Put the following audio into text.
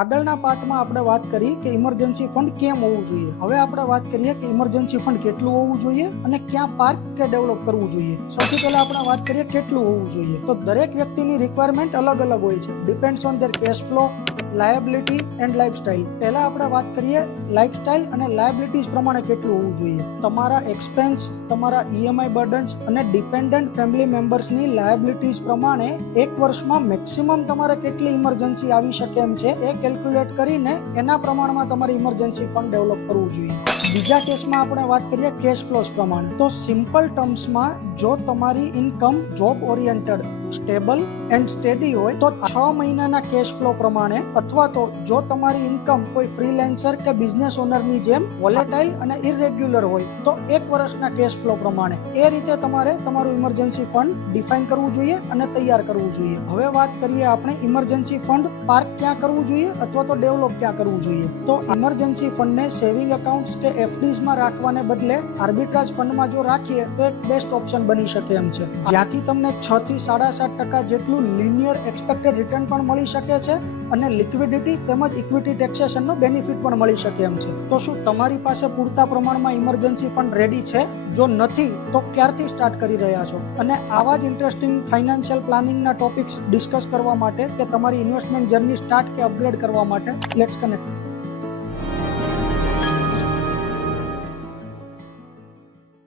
આગળના પાર્ટમાં આપણે વાત કરી કે ઇમરજન્સી ફંડ કેમ હોવું જોઈએ. હવે આપણે વાત કરીએ કે ઇમરજન્સી ફંડ કેટલું હોવું જોઈએ અને ક્યાં પાર્ક કે ડેવલપ કરવું જોઈએ. સૌથી પહેલા આપણે વાત કરીએ કેટલું હોવું જોઈએ. તો દરેક વ્યક્તિની રિક્વાયરમેન્ટ અલગ અલગ હોય છે. Depends on there cash flow, liability and lifestyle. પહેલા આપણે વાત કરીએ લાઇફસ્ટાઇલ અને લાયબિલિટીઝ પ્રમાણે કેટલું હોવું જોઈએ. તમારા એક્સપેન્સ, તમારા ઈએમઆઈ બર્ડન્સ અને ડિપેન્ડન્ટ ફેમિલી મેમ્બર્સની લાયબિલિટીઝ પ્રમાણે એક વર્ષમાં મેક્સિમમ તમારે કેટલી ઇમરજન્સી આવી શકે એમ છે એ કેલ્ક્યુલેટ કરીને એના પ્રમાણમાં તમારે ઇમરજન્સી ફંડ ડેવલપ કરવું જોઈએ. બીજા કેસમાં આપણે વાત કરીએ કેશ ફ્લોસ પ્રમાણે. તો સિમ્પલ ટર્મ્સમાં જો તમારી income job oriented, stable and steady હોય તો 6 મહિનાના કેશ ફ્લો પ્રમાણે, અથવા તો જો તમારી ઇન્કમ કોઈ ફ્રીલેન્સર કે બિઝનેસ ઓનરની જેમ વોલેટાઇલ અને ઇરેગ્યુલર હોય તો 1 વર્ષના કેશ ફ્લો પ્રમાણે. એ રીતે તમારે તમારું ઇમરજન્સી ફંડ ડિફાઇન કરવું જોઈએ અને તૈયાર કરવું જોઈએ. હવે વાત કરીએ આપણે ઇમરજન્સી ફંડ પાર્ક ક્યાં કરવું જોઈએ અથવા તો ડેવલપ ક્યાં કરવું જોઈએ. તો ઇમરજન્સી ફંડને સેવિંગ એકાઉન્ટ્સ કે એફડીઝમાં રાખવાને બદલે આર્બિટ્રાજ ફંડમાં જો રાખીએ તો એક બેસ્ટ ઓપ્શન બની શકે એમ છે. જ્યાંથી તમને 6 થી 7.5% જેટલું લિનિયર એક્સપેક્ટેડ રિટર્ન પણ મળી શકે છે અને લિક્વિડિટી તેમજ ઇક્વિટી ટેક્સેશનનો બેનિફિટ પણ મળી શકે એમ છે. તો શું તમારી પાસે પૂરતા પ્રમાણમાં ઇમરજન્સી ફંડ રેડી છે? જો નથી તો ક્યારથી સ્ટાર્ટ કરી રહ્યા છો? અને આવા જ ઇન્ટરેસ્ટિંગ ફાઇનાન્શિયલ પ્લાનિંગના ટોપિક્સ ડિસ્કસ કરવા માટે કે તમારી ઇન્વેસ્ટમેન્ટ જર્ની સ્ટાર્ટ કે અપગ્રેડ કરવા માટે લેટ્સ કનેક્ટ.